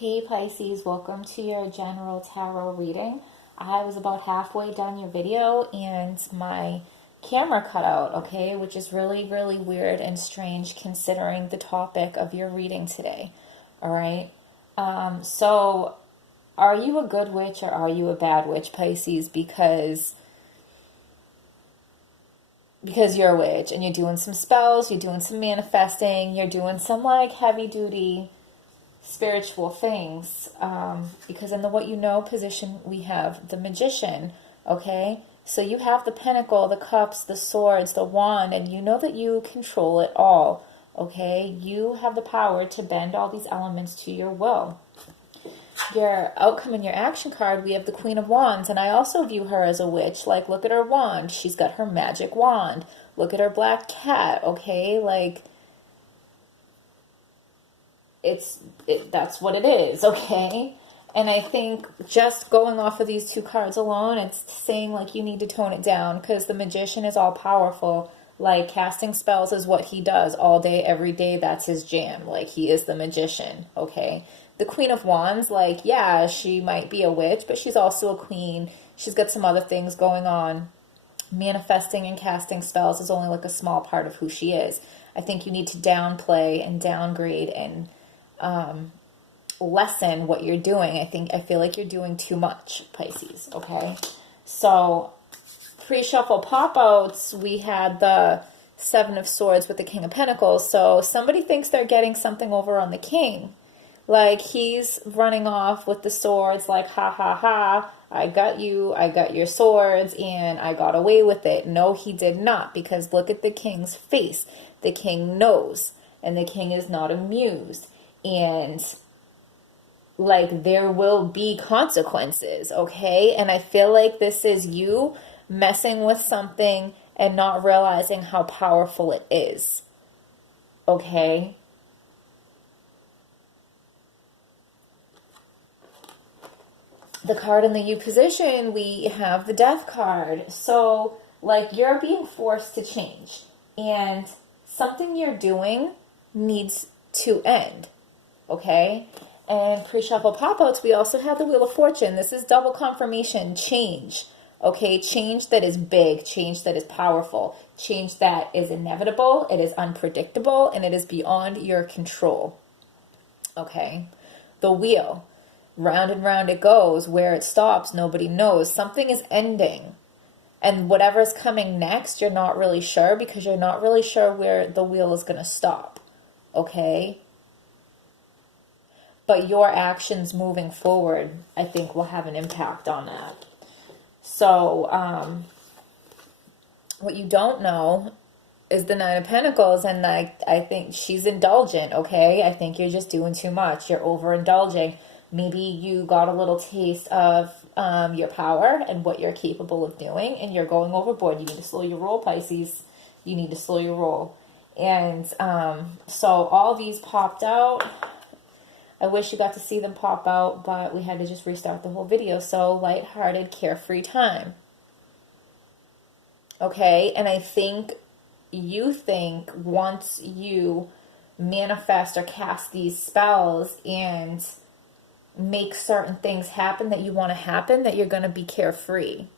Hey Pisces, welcome to your general tarot reading. I was about halfway done your video and my camera cut out, okay, which is really, really weird and strange considering the topic of your reading today, all right? So are you a good witch or are you a bad witch, Pisces? Because you're a witch and you're doing some spells, you're doing some manifesting, you're doing some like heavy duty spiritual things, because in the what you know position we have the Magician, okay? So you have the Pentacle, the Cups, the Swords, the Wand, and you know that you control it all, okay? You have the power to bend all these elements to your will. Your outcome in your action card, we have the Queen of Wands, and I also view her as a witch. Like, look at her wand. She's got her magic wand. Look at her black cat, okay? Like, that's what it is, okay? And I think just going off of these two cards alone, it's saying like you need to tone it down because the Magician is all powerful. Like casting spells is what he does all day, every day. That's his jam. Like he is the Magician, okay? The Queen of Wands, like, yeah, she might be a witch, but she's also a queen. She's got some other things going on. Manifesting and casting spells is only like a small part of who she is. I think you need to downplay and downgrade and lessen what you're doing. I feel like you're doing too much, Pisces, okay? So pre-shuffle pop-outs, we had the Seven of Swords with the King of Pentacles. So somebody thinks they're getting something over on the King. Like he's running off with the swords like, ha, ha, ha, I got you, I got your swords, and I got away with it. No, he did not, because look at the King's face. The King knows, and the King is not amused. And like there will be consequences, okay? And I feel like this is you messing with something and not realizing how powerful it is, okay? The card in the U position, we have the Death card. So like you're being forced to change and something you're doing needs to end, okay? And pre-shuffle pop-outs, we also have the Wheel of Fortune. This is double confirmation, change, okay? Change that is big, change that is powerful, change that is inevitable, it is unpredictable, and it is beyond your control, okay? The Wheel, round and round it goes. Where it stops, nobody knows. Something is ending. And whatever's coming next, you're not really sure because you're not really sure where the wheel is going to stop, okay? But your actions moving forward, I think, will have an impact on that. So, what you don't know is the Nine of Pentacles, and I think she's indulgent, okay? I think you're just doing too much. You're overindulging. Maybe you got a little taste of your power and what you're capable of doing, and you're going overboard. You need to slow your roll, Pisces. You need to slow your roll. And so all these popped out. I wish you got to see them pop out, but we had to just restart the whole video. So lighthearted, carefree time. Okay, and I think you think once you manifest or cast these spells and make certain things happen that you want to happen, that you're going to be carefree.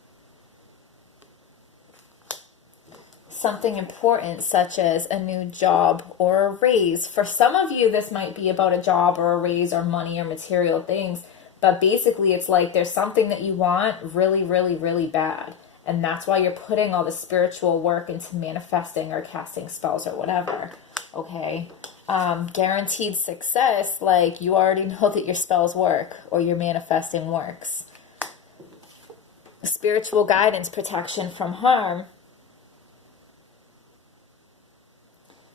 Something important such as a new job or a raise. For some of you, this might be about a job or a raise or money or material things, but basically it's like there's something that you want really, really, really bad. And that's why you're putting all the spiritual work into manifesting or casting spells or whatever, okay? Guaranteed success, like you already know that your spells work or your manifesting works. Spiritual guidance, protection from harm.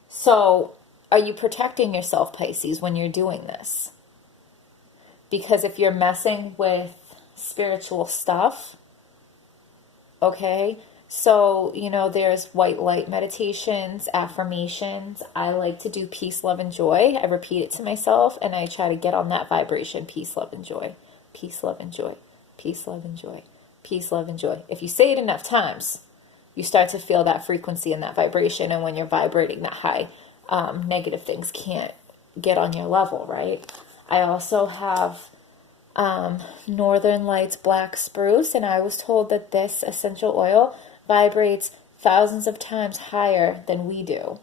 So, are you protecting yourself, Pisces, when you're doing this? Because if you're messing with spiritual stuff, okay, so, you know, there's white light meditations, affirmations. I like to do peace, love, and joy. I repeat it to myself, and I try to get on that vibration, peace, love, and joy. Peace, love, and joy. Peace, love, and joy. Peace, love, and joy. If you say it enough times, you start to feel that frequency and that vibration, and when you're vibrating that high, negative things can't get on your level, right? I also have Northern Lights Black Spruce, and I was told that this essential oil vibrates thousands of times higher than we do.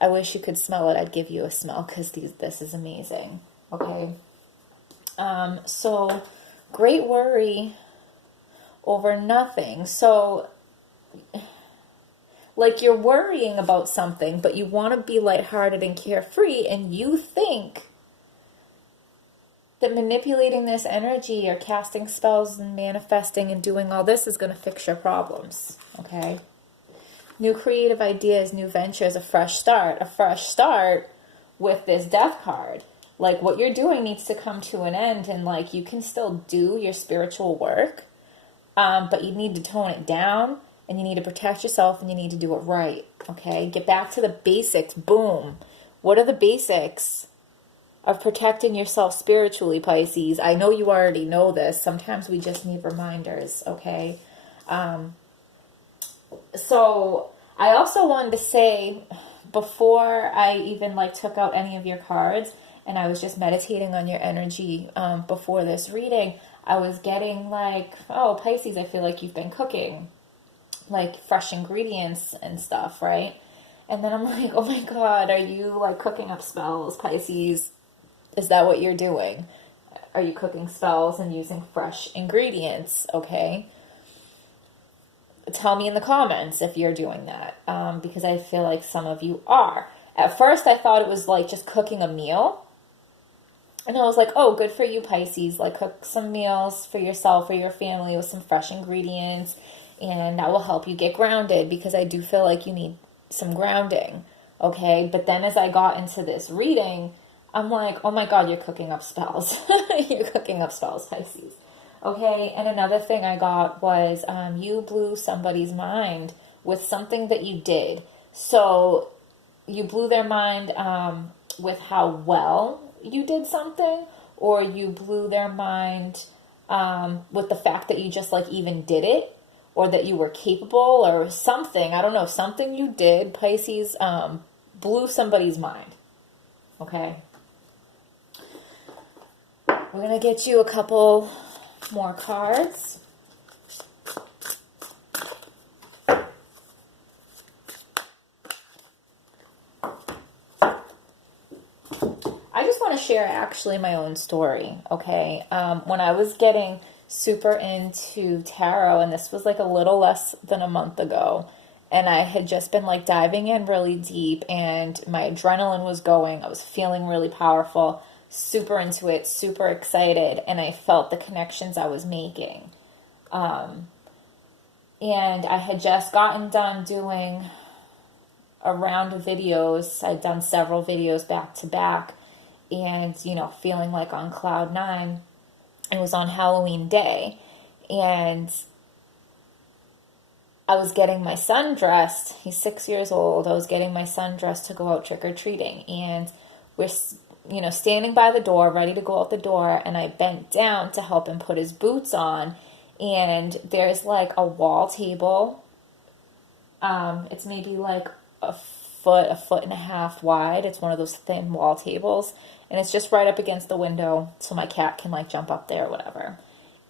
I wish you could smell it. I'd give you a smell because this is amazing. Okay. So great worry over nothing. So like you're worrying about something, but you want to be lighthearted and carefree, and you think that manipulating this energy or casting spells and manifesting and doing all this is going to fix your problems, okay? New creative ideas, new ventures, a fresh start with this death card. Like what you're doing needs to come to an end, and like you can still do your spiritual work, but you need to tone it down, and you need to protect yourself, and you need to do it right, okay? Get back to the basics, boom. What are the basics of protecting yourself spiritually, Pisces? I know you already know this. Sometimes we just need reminders, okay? So I also wanted to say, before I even like took out any of your cards, and I was just meditating on your energy before this reading, I was getting like, oh, Pisces, I feel like you've been cooking, like fresh ingredients and stuff, right? And then I'm like, oh my God, are you like cooking up spells, Pisces? Is that what you're doing? Are you cooking spells and using fresh ingredients? Okay. Tell me in the comments if you're doing that, because I feel like some of you are. At first, I thought it was like just cooking a meal. And I was like, oh, good for you, Pisces. Like, cook some meals for yourself or your family with some fresh ingredients, and that will help you get grounded, because I do feel like you need some grounding, okay? But then as I got into this reading, I'm like, oh my God, you're cooking up spells. You're cooking up spells, Pisces. Okay, and another thing I got was you blew somebody's mind with something that you did. So you blew their mind with how well you did something, or you blew their mind with the fact that you just like even did it, or that you were capable, or something. I don't know, something you did, Pisces, blew somebody's mind. Okay. We're going to get you a couple more cards. I just want to share actually my own story, okay? When I was getting super into tarot, and this was like a little less than a month ago, and I had just been like diving in really deep, and my adrenaline was going. I was feeling really powerful, super into it, super excited, and I felt the connections I was making. And I had just gotten done doing a round of videos. I'd done several videos back to back, and, you know, feeling like on cloud nine. It was on Halloween day, and I was getting my son dressed. He's 6 years old. I was getting my son dressed to go out trick-or-treating, and we're, you know, standing by the door, ready to go out the door, and I bent down to help him put his boots on, and there's like a wall table. It's maybe like a foot and a half wide. It's one of those thin wall tables, and it's just right up against the window, so my cat can like jump up there or whatever.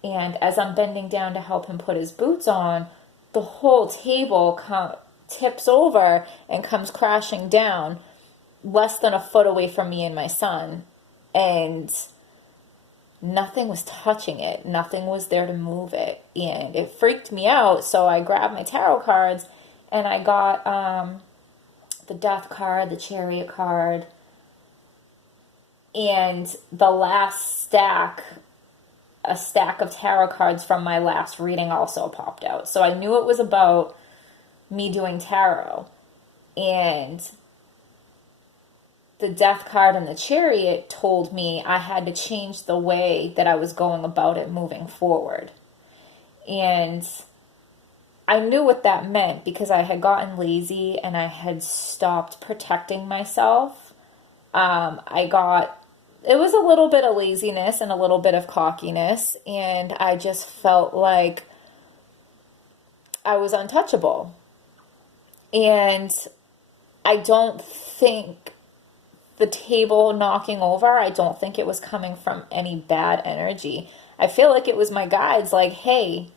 And as I'm bending down to help him put his boots on, the whole table tips over and comes crashing down less than a foot away from me and my son, and nothing was touching it. Nothing was there to move it, and it freaked me out. So I grabbed my tarot cards, and I got the Death card, the Chariot card, and the last stack, a stack of tarot cards from my last reading also popped out. So I knew it was about me doing tarot. And the Death card and the Chariot told me I had to change the way that I was going about it moving forward. And I knew what that meant, because I had gotten lazy and I had stopped protecting myself. It was a little bit of laziness and a little bit of cockiness, and I just felt like I was untouchable. And I don't think the table knocking over, I don't think it was coming from any bad energy. I feel like it was my guides like, hey,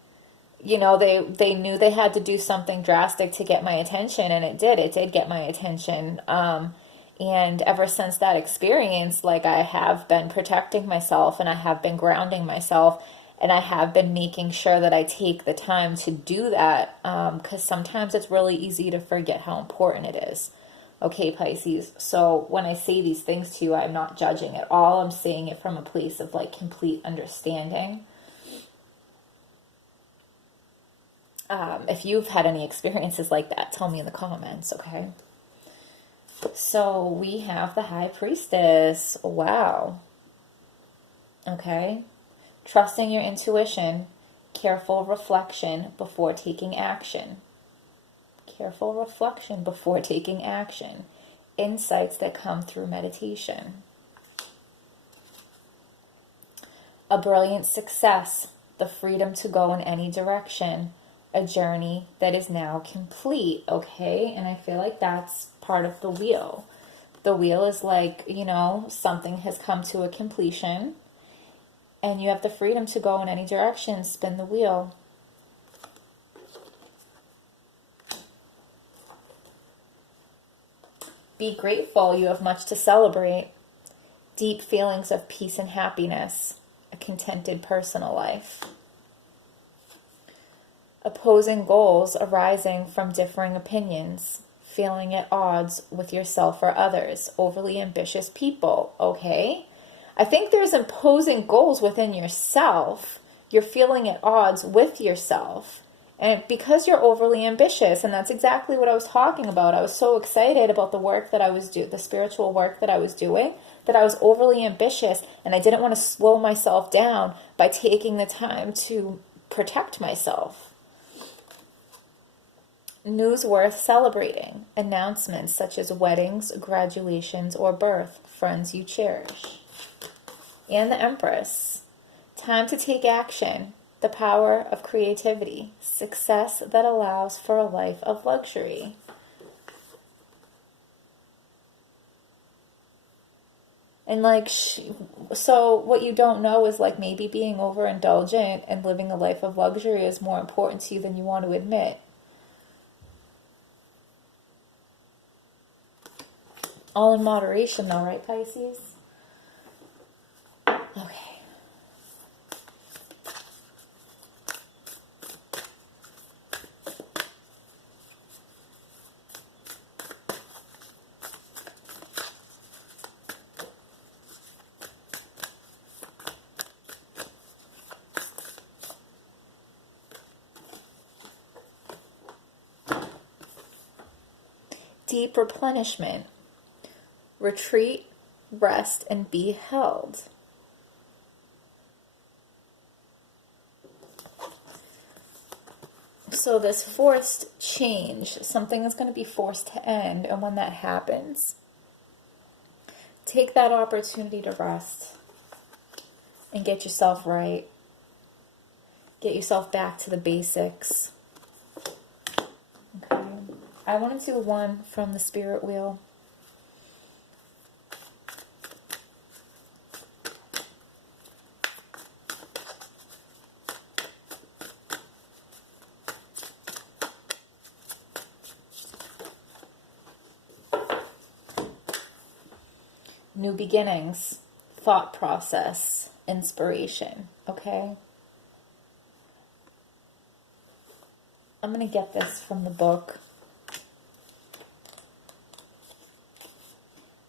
you know, they knew they had to do something drastic to get my attention, and it did get my attention. And ever since that experience, like, I have been protecting myself, and I have been grounding myself, and I have been making sure that I take the time to do that, because sometimes it's really easy to forget how important it is. Okay, Pisces, so when I say these things to you, I'm not judging at all. I'm saying it from a place of like complete understanding. If you've had any experiences like that, tell me in the comments, okay? So we have the High Priestess. Wow. Okay. Trusting your intuition, careful reflection before taking action. Careful reflection before taking action. Insights that come through meditation. A brilliant success, the freedom to go in any direction. A journey that is now complete, okay? And I feel like that's part of the wheel. The wheel is like, you know, something has come to a completion, and you have the freedom to go in any direction, spin the wheel. Be grateful, you have much to celebrate. Deep feelings of peace and happiness, a contented personal life. Opposing goals arising from differing opinions, feeling at odds with yourself or others, overly ambitious people, okay? I think there's opposing goals within yourself. You're feeling at odds with yourself. And because you're overly ambitious, and that's exactly what I was talking about. I was so excited about the work that I was doing, the spiritual work that I was doing, that I was overly ambitious, and I didn't want to slow myself down by taking the time to protect myself. News worth celebrating. Announcements such as weddings, graduations, or birth. Friends you cherish. And the Empress. Time to take action. The power of creativity. Success that allows for a life of luxury. And like, so what you don't know is like maybe being overindulgent and living a life of luxury is more important to you than you want to admit. All in moderation though, right, Pisces? Okay. Deep replenishment. Retreat, rest, and be held. So this forced change, something is going to be forced to end, and when that happens, take that opportunity to rest and get yourself right. Get yourself back to the basics. Okay. I want to do one from the Spirit Wheel. New beginnings, thought process, inspiration, okay? I'm going to get this from the book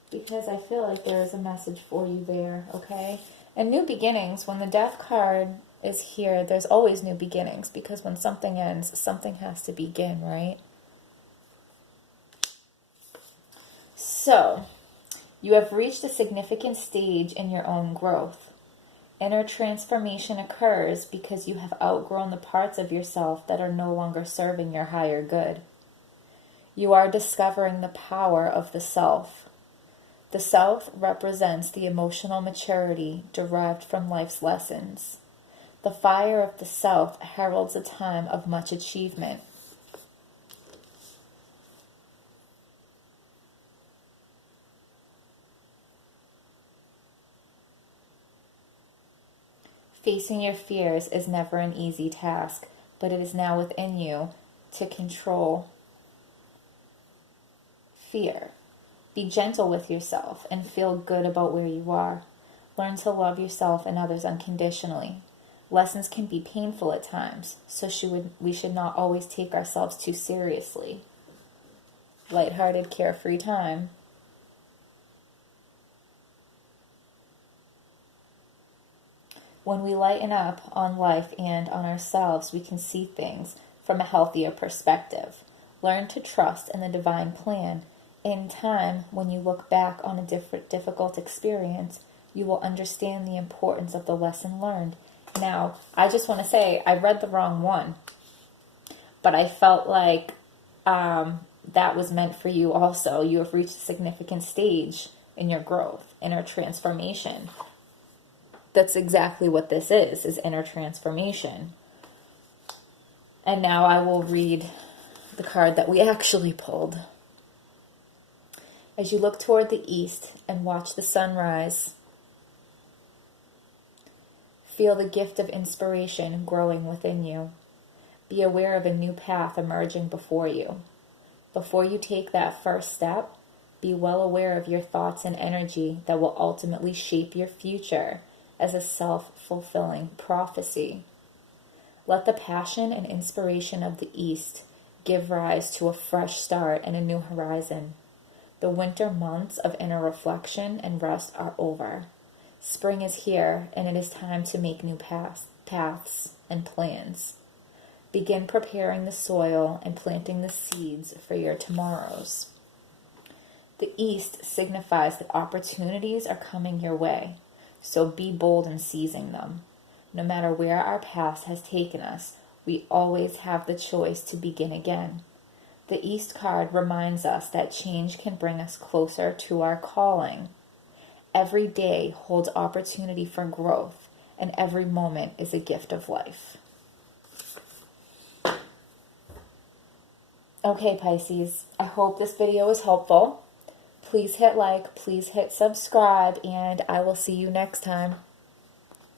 because I feel like there is a message for you there, okay? And new beginnings, when the Death card is here, there's always new beginnings because when something ends, something has to begin, right? So, you have reached a significant stage in your own growth. Inner transformation occurs because you have outgrown the parts of yourself that are no longer serving your higher good. You are discovering the power of the self. The self represents the emotional maturity derived from life's lessons. The fire of the self heralds a time of much achievement. Facing your fears is never an easy task, but it is now within you to control fear. Be gentle with yourself and feel good about where you are. Learn to love yourself and others unconditionally. Lessons can be painful at times, so we should not always take ourselves too seriously. Lighthearted, carefree time. When we lighten up on life and on ourselves, we can see things from a healthier perspective. Learn to trust in the divine plan. In time, when you look back on a difficult experience, you will understand the importance of the lesson learned. Now, I just want to say, I read the wrong one, but I felt like that was meant for you also. You have reached a significant stage in your growth, inner transformation. That's exactly what this is inner transformation. And now I will read the card that we actually pulled. As you look toward the east and watch the sun rise, feel the gift of inspiration growing within you. Be aware of a new path emerging before you. Before you take that first step, be well aware of your thoughts and energy that will ultimately shape your future as a self-fulfilling prophecy. Let the passion and inspiration of the East give rise to a fresh start and a new horizon. The winter months of inner reflection and rest are over. Spring is here, and it is time to make new paths and plans. Begin preparing the soil and planting the seeds for your tomorrows. The East signifies that opportunities are coming your way, so be bold in seizing them. No matter where our past has taken us, we always have the choice to begin again. The East card reminds us that change can bring us closer to our calling. Every day holds opportunity for growth, and every moment is a gift of life. Okay, Pisces, I hope this video was helpful. Please hit like, please hit subscribe, and I will see you next time.